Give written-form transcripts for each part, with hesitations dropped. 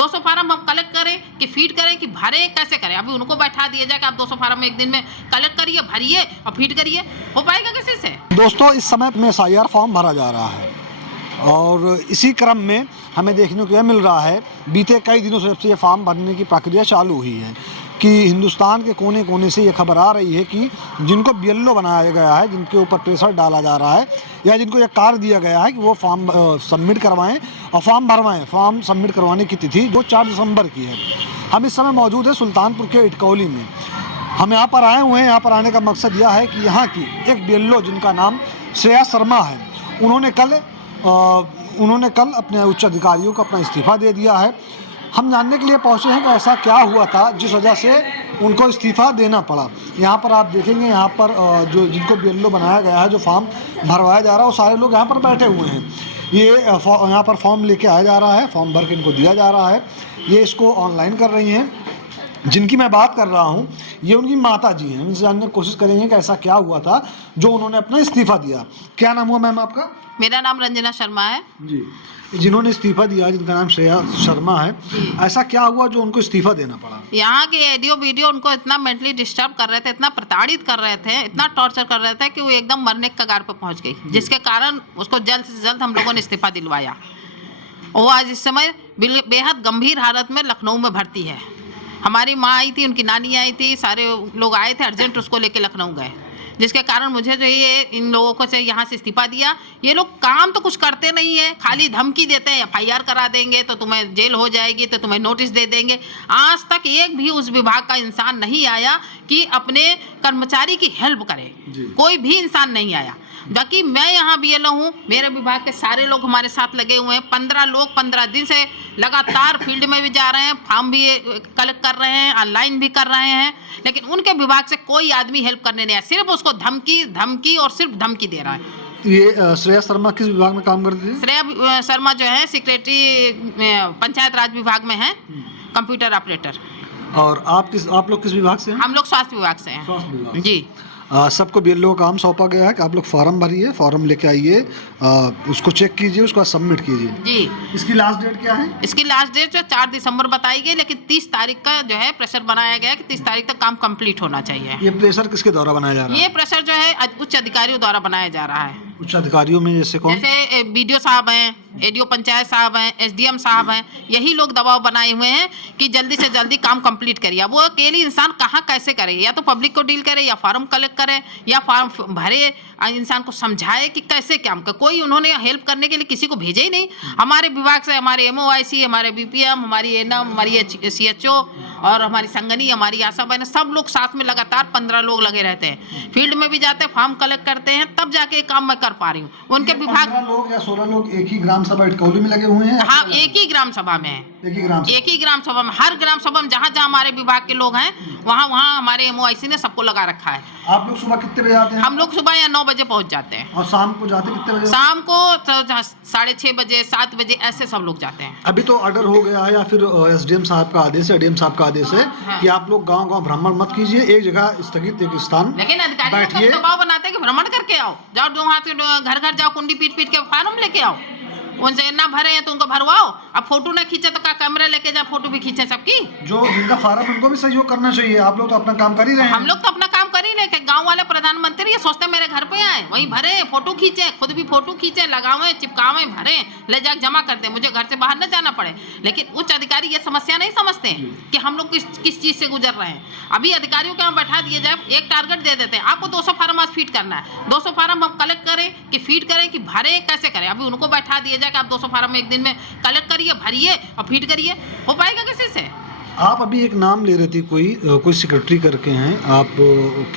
200 farm हम collect करें कि फीड करें कि भरे, कैसे करें? अभी उनको बैठा दिया जाए कि आप 200 फार्म एक दिन में कलेक्ट करिए, भरिए और फीड करिए, हो पाएगा किसी से? दोस्तों, इस समय में SIR फॉर्म भरा जा रहा है और इसी क्रम में हमें देखने को यह मिल रहा है, बीते कई दिनों से जब से ये फॉर्म भरने की प्रक्रिया चालू हुई है, कि हिंदुस्तान के कोने कोने से ये खबर आ रही है कि जिनको BLO बनाया गया है, जिनके ऊपर प्रेशर डाला जा रहा है या जिनको ये कार्य दिया गया है कि वो फॉर्म सबमिट करवाएं और फॉर्म भरवाएं, फॉर्म सबमिट करवाने की तिथि जो 4 दिसंबर की है। हम इस समय मौजूद है सुल्तानपुर के इटकौली में। हम यहाँ पर आए हुए हैं। यहाँ पर आने का मकसद यह है कि यहाँ की एक BLO जिनका नाम श्रेया शर्मा है, उन्होंने कल अपने उच्च अधिकारियों को अपना इस्तीफ़ा दे दिया है। हम जानने के लिए पहुँचे हैं कि ऐसा क्या हुआ था जिस वजह से उनको इस्तीफ़ा देना पड़ा। यहाँ पर आप देखेंगे, यहाँ पर जो जिनको BLO बनाया गया है, जो फॉर्म भरवाया जा रहा है, वो सारे लोग यहाँ पर बैठे हुए हैं। ये यहाँ पर फॉर्म लेके आया जा रहा है, फॉर्म भर के इनको दिया जा रहा है। ये इसको ऑनलाइन कर रही हैं। जिनकी मैं बात कर रहा हूँ ये उनकी माता जी हैं। उनसे जानने की कोशिश करेंगे कि ऐसा क्या हुआ था जो उन्होंने अपना इस्तीफ़ा दिया। क्या नाम हुआ मैम आपका? मेरा नाम रंजना शर्मा है जी। जिन्होंने इस्तीफ़ा दिया, जिनका नाम श्रेया शर्मा है, ऐसा क्या हुआ जो उनको इस्तीफ़ा देना पड़ा? यहाँ के ऑडियो वीडियो उनको इतना मेंटली डिस्टर्ब कर रहे थे, इतना प्रताड़ित कर रहे थे, इतना टॉर्चर कर रहे थे कि वो एकदम मरने के कगार पर पहुँच गई, जिसके कारण उसको जल्द से जल्द हम लोगों ने इस्तीफ़ा दिलवाया। वो आज इस समय बेहद गंभीर हालत में लखनऊ में भर्ती है। हमारी माँ आई थी, उनकी नानी आई थी, सारे लोग आए थे, अर्जेंट उसको लेके लखनऊ गए, जिसके कारण मुझे जो ये इन लोगों को से यहाँ से इस्तीफा दिया। ये लोग काम तो कुछ करते नहीं है, खाली धमकी देते हैं, FIR करा देंगे तो तुम्हें जेल हो जाएगी, तो तुम्हें नोटिस दे देंगे। आज तक एक भी उस विभाग का इंसान नहीं आया कि अपने कर्मचारी की हेल्प करे, कोई भी इंसान नहीं आया। बाकी मैं यहाँ BLO हूँ, मेरे विभाग के सारे लोग हमारे साथ लगे हुए हैं। 15 लोग 15 दिन से लगातार फील्ड में भी जा रहे हैं, फॉर्म भी कलेक्ट कर रहे हैं, ऑनलाइन भी कर रहे हैं, लेकिन उनके विभाग से कोई आदमी हेल्प करने नहीं आया। सिर्फ उसको धमकी और सिर्फ धमकी दे रहा है। ये श्रेया शर्मा किस विभाग में काम करती थी? श्रेया शर्मा जो है सेक्रेटरी पंचायत राज विभाग में है, कंप्यूटर ऑपरेटर। और आप लोग किस विभाग से हैं? हम लोग स्वास्थ्य विभाग से हैं। स्वास्थ्य विभाग जी। सबको BLO का काम सौंपा गया है कि आप लोग फॉर्म भरिए, फॉर्म लेके आइए, उसको चेक कीजिए, उसको सबमिट कीजिए। जी। इसकी लास्ट डेट क्या है? इसकी लास्ट डेट जो 4 दिसंबर बताई गई, लेकिन 30 तारीख का जो है प्रेशर बनाया गया है कि 30 तारीख तक काम कंप्लीट होना चाहिए। ये प्रेशर किसके द्वारा बनाया जा रहा है? ये प्रेशर जो है उच्च अधिकारियों द्वारा बनाया जा रहा है। उच्च अधिकारियों में जैसे कौन? जैसे BDO साहब हैं, ADO पंचायत साहब हैं, SDM साहब हैं, यही लोग दबाव बनाए हुए हैं कि जल्दी से जल्दी काम कंप्लीट करिए। अब वो अकेले इंसान कहाँ कैसे करे, या तो पब्लिक को डील करे, या फॉर्म कलेक्ट करे, या फॉर्म भरे, इंसान को समझाए कि कैसे काम कर। कोई उन्होंने हेल्प करने के लिए किसी को भेजे ही नहीं। हमारे विभाग से हमारे MOIC, हमारे BPM, हमारी ANM, हमारी CHO और हमारी संगनी, हमारी आशा बहन, सब लोग साथ में लगातार 15 लोग लगे रहते हैं। फील्ड में भी जाते हैं, फॉर्म कलेक्ट करते हैं, तब जाके काम मैं कर पा रही हूँ। उनके विभाग 15 लोग या 16 लोग एक ही ग्राम सभा इटकौली में लगे हुए हैं? हाँ, एक ही ग्राम सभा में है। एक ही ग्राम सभा में, हर ग्राम सभा में जहाँ जहाँ हमारे विभाग के लोग हैं, वहाँ हमारे MOIC ने सबको लगा रखा है। आप लोग सुबह कितने बजे आते हैं? हम लोग सुबह या 9 बजे पहुँच जाते हैं। और शाम को जाते कितने बजे? शाम को 6:30 बजे, 7 बजे, ऐसे सब लोग जाते हैं। अभी तो ऑर्डर हो गया है या फिर SDM साहब का आदेश है, ADM साहब का आदेश है कि आप लोग गांव-गांव भ्रमण मत कीजिए, एक जगह स्थगित एक स्थान लेकिन अधिकारी लोग दबाव बनाते हैं कि भ्रमण करके आओ, जाओ वहाँ से घर घर जाओ, कुंडी पीट पीट के फॉर्म लेके आओ। उनसे ना भरे हैं तो उनको भरवाओ। अब फोटो ना खींचे तो क्या कैमरा लेके जा फोटो भी खींचे सबकी। जो जिनका फार्म उनको भी सहयोग करना चाहिए। आप लोग तो अपना काम कर ही रहे हैं। हम लोग तो अपना काम कर ही रहे हैं। गांव वाले प्रधानमंत्री ये सोचते मेरे घर पे आए, वहीं भरे, फोटो खींचे, खुद भी फोटो खींचे, लगावे, चिपकावे, भरे, ले जाके जमा कर दे, मुझे घर से बाहर न जाना पड़े। लेकिन उच्च अधिकारी ये समस्या नहीं समझते कि हम लोग किस चीज से गुजर रहे हैं। अभी अधिकारियों के यहाँ बैठा दिए जाए, एक टारगेट दे देते हैं, आपको 200 फार्म आज फीड करना है। 200 फार्म हम कलेक्ट करें कि फीड करें कि भरे, कैसे करें? अभी उनको बैठा दिया जाए कि आप 200 फार्म एक दिन में कलेक्ट करिए, भरिए और फीड करिए, हो पाएगा किसी से? आप अभी एक नाम ले रही थी, कोई सेक्रेटरी करके हैं, आप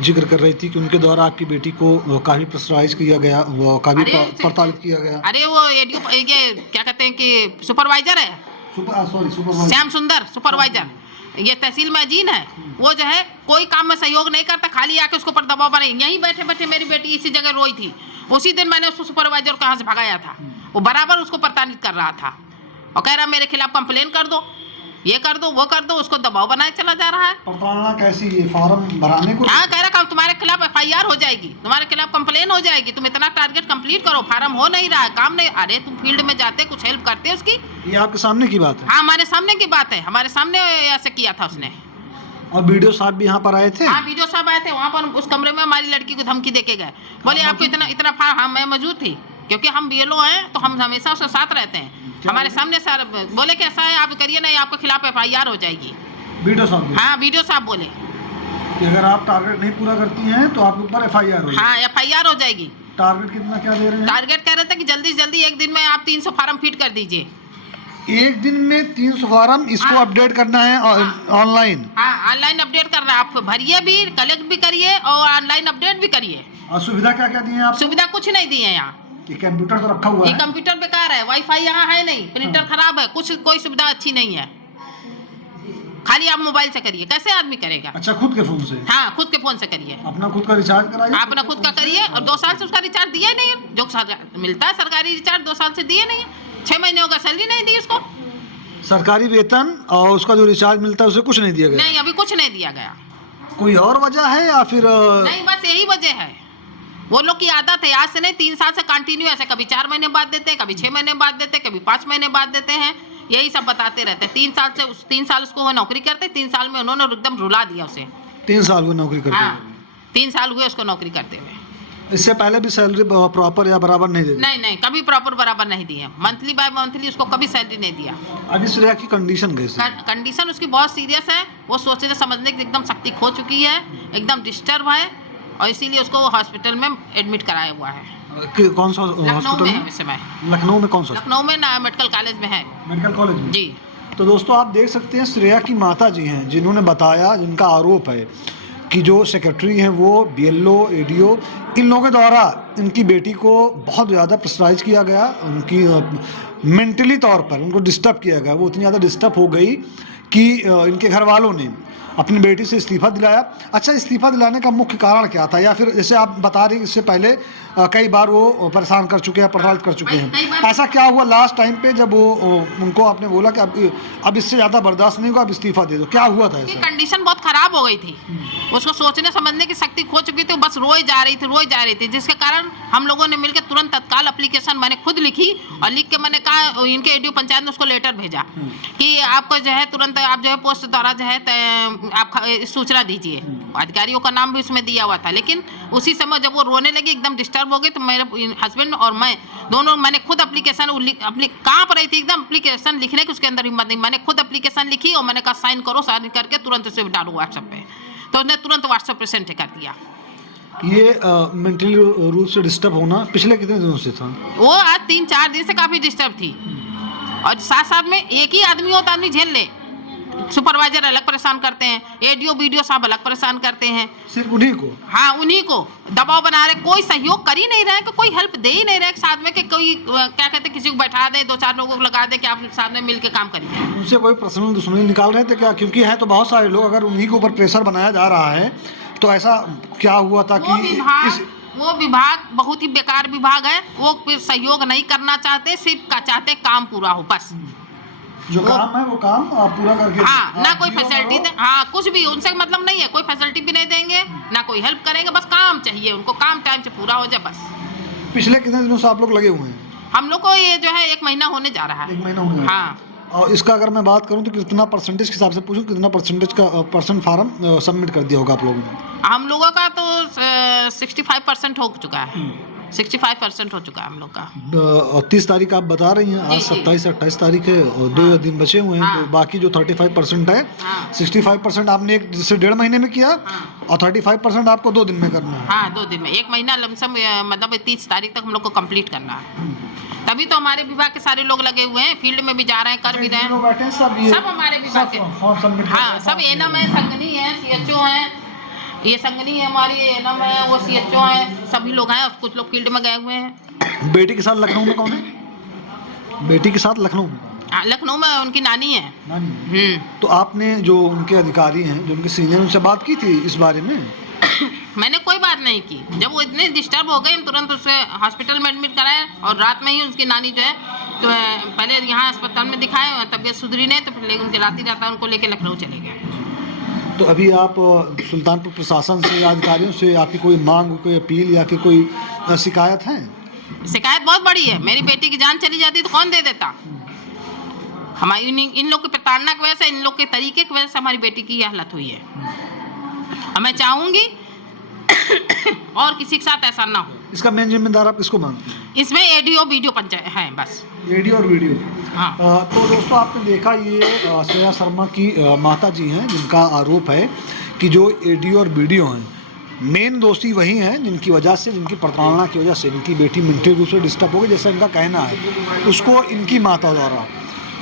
जिक्र कर रही थी कि उनके द्वारा आपकी बेटी को काफी प्रेशराइज किया गया, काफी प्रताड़ित किया गया। अरे वो ADO ये क्या कहते हैं कि सुपरवाइजर है, सुपरवाइजर श्याम सुंदर सुपरवाइजर, ये तहसील में अजीन है। वो जो है कोई काम में सहयोग नहीं करता, खाली आके उसके ऊपर दबाव बनाए। यहीं बैठे बैठे मेरी बेटी इसी जगह रोई थी, उसी दिन मैंने उसको सुपरवाइजर को यहाँ से भगाया था। वो बराबर उसको प्रताड़ित कर रहा था और कह रहा मेरे खिलाफ कंप्लेन कर दो, ये कर दो, वो कर दो, उसको दबाव बनाए चला जा रहा है। प्रताड़ना कैसी? ये फॉर्म भराने को? हाँ, कह रहा तुम्हारे खिलाफ FIR हो जाएगी, तुम्हारे खिलाफ कंप्लेन हो जाएगी, तुम इतना टारगेट कंप्लीट करो, फार्म हो नहीं रहा है, काम नहीं। अरे तुम फील्ड में जाते, कुछ हेल्प करते उसकी। ये आपके सामने की बात है? हाँ, हमारे सामने की बात है, हमारे सामने ऐसे किया था उसने। और वीडियो साहब भी यहाँ पर आए थे? हाँ, वीडियो साहब आए थे, वहाँ पर उस कमरे में हमारी लड़की को धमकी देके गए, बोले आपको इतना इतना हाँ, मैं मौजूद थी, क्योंकि हम बीएलओ हैं तो हम हमेशा उसके साथ रहते हैं। हमारे सामने सर बोले कि ऐसा है आप करिए नहीं, आपके खिलाफ FIR हो जाएगी। वीडियो साहब? हाँ, वीडियो साहब बोले कि अगर आप टारगेट नहीं पूरा करती हैं तो आपके ऊपर FIR होगी। हाँ, FIR हो जाएगी। टारगेट कितना क्या दे रहे हैं? टारगेट कह रहे थे कि जल्दी से जल्दी एक दिन में आप 300 फार्म फिट कर दीजिए। एक दिन में 300 फार्म इसको हाँ। अपडेट करना है ऑनलाइन? हाँ, ऑनलाइन अपडेट करना, आप भरिए भी, कलेक्ट भी करिए और ऑनलाइन अपडेट भी करिए। और सुविधा क्या क्या दी है आप? सुविधा कुछ नहीं दी है यहाँ। ये कंप्यूटर तो रखा हुआ ये है? कंप्यूटर बेकार है, वाईफाई यहाँ है नहीं, प्रिंटर खराब है, कुछ कोई सुविधा अच्छी नहीं है। खाली आप मोबाइल से करिए, कैसे आदमी करेगा? अच्छा, खुद के फोन से? हाँ, खुद के फोन से करिए, अपना खुद का रिचार्ज कराइए? आप अपना खुद का करिए। और 2 साल से उसका रिचार्ज दिया नहीं है, जो मिलता है सरकारी रिचार्ज 2 साल से दिए नहीं है, 6 महीने का सैलरी नहीं दी उसको। सरकारी वेतन और उसका जो रिचार्ज मिलता है उसे कुछ नहीं दिया गया? नहीं, अभी कुछ नहीं दिया गया। कोई और वजह है या फिर नहीं, बस यही वजह है। वो लोग की आदत है, आज से नहीं 3 साल से कंटिन्यू ऐसे, कभी 4 महीने बाद देते हैं, कभी 6 महीने बाद देते हैं, कभी 5 महीने बाद देते हैं, यही सब बताते रहते हैं। 3 साल उसको वो नौकरी करते, 3 साल में उन्होंने एकदम रुला दिया उसे। 3 साल हुए नौकरी करते हाँ, हुए? 3 साल हुए उसको नौकरी करते हुए। इससे पहले भी सैलरी प्रॉपर या बराबर नहीं देती? नहीं, कभी प्रॉपर बराबर नहीं दिए, मंथली बाय मंथली उसको कभी सैलरी नहीं दिया। अभी श्रेया की कंडीशन कैसी है? कंडीशन उसकी बहुत सीरियस है, वो सोचने समझने की एकदम शक्ति खो चुकी है, एकदम डिस्टर्ब है, और इसीलिए उसको हॉस्पिटल में एडमिट कराया हुआ है। कौन सा लखनऊ हॉस्पिटल में है में? इस समय। लखनऊ में कौन सा? लखनऊ में ना मेडिकल कॉलेज में है। मेडिकल कॉलेज में? जी। तो दोस्तों आप देख सकते हैं श्रेया की माता जी हैं जिन्होंने बताया, जिनका आरोप है कि जो सेक्रेटरी हैं वो BLO ADO इन लोगों के द्वारा इनकी बेटी को बहुत ज़्यादा प्रेशराइज किया गया, उनकी मेंटली तौर पर उनको डिस्टर्ब किया गया। वो इतनी ज़्यादा डिस्टर्ब हो गई कि इनके घर वालों ने अपनी बेटी से इस्तीफ़ा दिलाया। अच्छा, इस्तीफ़ा दिलाने का मुख्य कारण क्या था, या फिर जैसे आप बता रहे हैं इससे पहले कई बार वो परेशान कर चुके हैं, प्रभावित कर चुके हैं, ऐसा क्या हुआ लास्ट टाइम पे जब वो उनको आपने बोला कि अब इससे ज़्यादा बर्दाश्त नहीं होगा, अब इस्तीफ़ा दे दो, क्या हुआ था ऐसा? कंडीशन बहुत खराब हो गई थी, उसको सोचने समझने की शक्ति खो चुकी थी, बस रोई जा रही थी, जिसके कारण हम लोगों ने मिलकर तुरंत तत्काल एप्लीकेशन मैंने खुद लिखी, और लिख के मैंने कहा, इनके ADO पंचायत ने उसको लेटर भेजा कि आपको जो है तुरंत आप जो है पोस्ट द्वारा जो है आप सूचना दीजिए। अधिकारियों का नाम भी उसमें दिया हुआ था, लेकिन उसी समय जब वो रोने लगी, एकदम डिस्टर्ब हो गई, तो मेरे हस्बैंड और मैं दोनों, मैंने खुद एप्लीकेशन कांप रही थी एकदम एप्लीकेशन लिखने की, उसके अंदर हिम्मत नहीं, मैंने खुद एप्लीकेशन लिखी और मैंने कहा साइन करो, साइन करके तुरंत उसे डालो व्हाट्सएप पे, तो उसने तुरंत व्हाट्सएप पे सेंड कर दिया। ये मेंटली रूप से डिस्टर्ब होना पिछले कितने दिनों से था? वो आज 3-4 दिन से काफ़ी डिस्टर्ब थी, और साथ में एक ही आदमी हो तो आदमी झेल ले, सुपरवाइजर अलग परेशान करते हैं, ADO BDO साहब अलग परेशान करते हैं, सिर्फ उन्हीं को? हाँ, उन्हीं को दबाव बना रहे, कोई सहयोग कर ही नहीं रहे, कि कोई हेल्प दे ही नहीं रहे साथ में, कि कोई क्या कहते हैं, किसी को बैठा दे, 2-4 लोगों को लगा दे कि आप साथ में मिल के काम करिए। उनसे कोई पर्सनल दुश्मनी निकाल रहे थे क्या? क्योंकि है तो बहुत सारे लोग, अगर उन्हीं के ऊपर प्रेशर बनाया जा रहा है तो ऐसा क्या हुआ था कि वो विभाग बहुत ही बेकार विभाग है, वो फिर सहयोग नहीं करना चाहते, सिर्फ चाहते काम पूरा हो बस, जो काम है वो काम पूरा करके, हाँ, ना कोई फैसिलिटी दे, हाँ, कुछ भी उनसे मतलब नहीं है, कोई फैसिलिटी भी नहीं देंगे, ना कोई हेल्प करेंगे, बस काम चाहिए उनको, काम टाइम से पूरा हो जाए बस। पिछले कितने दिनों से आप लोग लगे हुए हैं? हम लोग को ये जो है 1 महीना होने जा रहा है। 1 महीना होने, हाँ। और इसका अगर मैं बात करूं तो कितना परसेंटेज के हिसाब से पूछूं, कितना परसेंटेज का पर्सन फार्म सबमिट कर दिया होगा आप लोगों ने? हम लोगों का तो 65% हो चुका है, 65% हो चुका है हम लोग का। 30 तारीख आप बता रही हैं, आज 27-28 तारीख है और 2 दिन बचे हुए हैं, हाँ। तो बाकी जो 35% है, 65% आपने 1 से 1.5 महीने में किया, और 35% आपको 2 दिन में करना है। हाँ, 2 दिन में, 1 महीना लमसम, मतलब 30 तारीख तक हम लोग को कंप्लीट करना है। तभी तो हमारे विभाग के सारे लोग लगे हुए हैं, फील्ड में भी जा रहे हैं, कर भी रहे हैं, सब हमारे विभाग के, हाँ, सब एनम है, संगनी है, CHO है, ये संगनी है हमारी, एनम है, वो CHO है, सभी लोग हैं, कुछ लोग फील्ड में गए हुए हैं। बेटी के साथ लखनऊ में कौन है? बेटी के साथ लखनऊ में? लखनऊ में उनकी नानी है। तो आपने जो उनके अधिकारी हैं, जो उनके सीनियर, उनसे बात की थी इस बारे में? मैंने कोई बात नहीं की, जब वो इतने डिस्टर्ब हो गए, हम तुरंत उसे हॉस्पिटल में एडमिट कराए, और रात में ही उसकी नानी जो है तो पहले यहाँ अस्पताल में दिखाए, तबीयत सुधरी नहीं, तो फिर उनके रात ही रहता उनको लेके लखनऊ चले गए। तो अभी आप सुल्तानपुर प्रशासन से या अधिकारियों से आपकी कोई मांग, कोई अपील या फिर कोई शिकायत है? शिकायत बहुत बड़ी है, मेरी बेटी की जान चली जाती तो कौन दे देता, हमारी इन लोग की प्रताड़ना की वजह से, इन लोग के तरीके की वजह से हमारी बेटी की यह हालत हुई है। और मैं चाहूंगी और किसी के साथ ऐसा ना हो। इसका मेन जिम्मेदार आप किसको मानते हैं? इसमें एडीओ वीडियो पंचायत है बस। एडी और वीडियो। हाँ। तो दोस्तों आपने देखा ये श्रेया शर्मा की माता जी हैं, जिनका आरोप है कि जो एडी और वीडियो हैं, मेन दोषी वही हैं जिनकी वजह से, जिनकी प्रताड़ना की वजह से इनकी बेटी मेंटली रूप से डिस्टर्ब हो गई, जैसा इनका कहना है। उसको इनकी माता द्वारा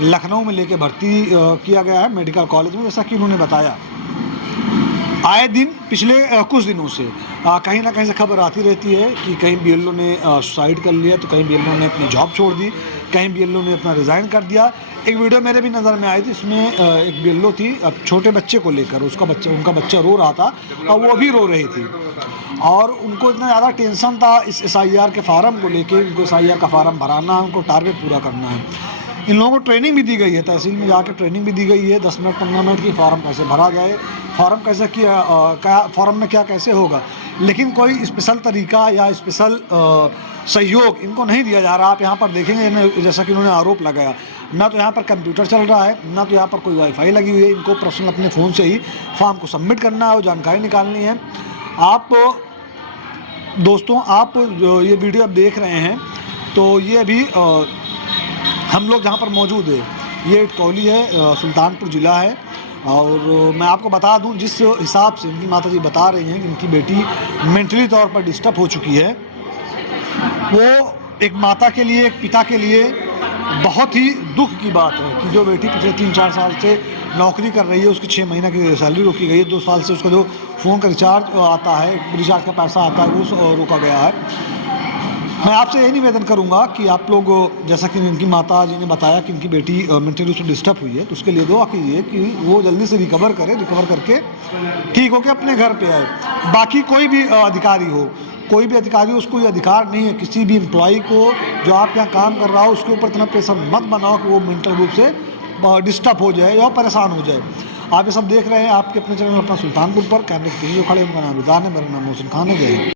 लखनऊ में लेके भर्ती किया गया है मेडिकल कॉलेज में, जैसा कि उन्होंने बताया। आए दिन पिछले कुछ दिनों से कहीं ना कहीं से खबर आती रहती है कि कहीं बीएलओ ने सुसाइड कर लिया, तो कहीं बीएलओ ने अपनी जॉब छोड़ दी, कहीं बीएलओ ने अपना रिज़ाइन कर दिया। एक वीडियो मेरे भी नज़र में आई थी, इसमें एक बीएलओ थी छोटे बच्चे को लेकर, उनका बच्चा रो रहा था और वो भी रो रही थी, और उनको इतना ज़्यादा टेंशन था इस SIR के फार्म को लेके। उनको SIR का फार्म भराना है, उनको टारगेट पूरा करना है। इन लोगों को ट्रेनिंग भी दी गई है, तहसील में जाकर ट्रेनिंग भी दी गई है 10 मिनट 15 मिनट की, फार्म कैसे भरा जाए, फार्म कैसे किया, फार्म में क्या कैसे होगा, लेकिन कोई स्पेशल तरीका या स्पेशल सहयोग इनको नहीं दिया जा रहा। आप यहाँ पर देखेंगे, जैसा कि उन्होंने आरोप लगाया, ना तो यहाँ पर कंप्यूटर चल रहा है, ना तो यहाँ पर कोई वाईफाई लगी हुई है। इनको पर्सनल अपने फ़ोन से ही फॉर्म को सबमिट करना है और जानकारी निकालनी है। आप दोस्तों, आप जो ये वीडियो आप देख रहे हैं, तो ये अभी हम लोग जहाँ पर मौजूद है, ये इटकौली है, सुल्तानपुर ज़िला है। और मैं आपको बता दूं, जिस हिसाब से इनकी माताजी बता रही हैं कि इनकी बेटी मेंटली तौर पर डिस्टर्ब हो चुकी है, वो एक माता के लिए, एक पिता के लिए बहुत ही दुख की बात है कि जो बेटी पिछले 3-4 साल से नौकरी कर रही है, उसकी 6 महीने की सैलरी रोकी गई है, 2 साल से उसका जो फ़ोन का रिचार्ज आता है, रिचार्ज का पैसा आता है, वो रोका गया है। मैं आपसे यही निवेदन करूंगा कि आप लोग, जैसा कि इनकी माता जी ने बताया कि इनकी बेटी मेंटली रूप से डिस्टर्ब हुई है, तो उसके लिए दुआ कीजिए कि वो जल्दी से रिकवर करके ठीक होकर अपने घर पे आए। बाकी कोई भी अधिकारी हो, उसको ये अधिकार नहीं है किसी भी एम्प्लॉई को जो आप यहाँ काम कर रहा हो उसके ऊपर इतना प्रेशर मत बनाओ कि वो मेंटल रूप से डिस्टर्ब हो जाए या परेशान हो जाए। आप ये सब देख रहे हैं आपके अपने चैनल अपना सुल्तानपुर पर। कैमरे के पीछे जो खड़े हैं उनका नाम रिदान है, मेरा नाम मोहसिन खान है। जय हिंद।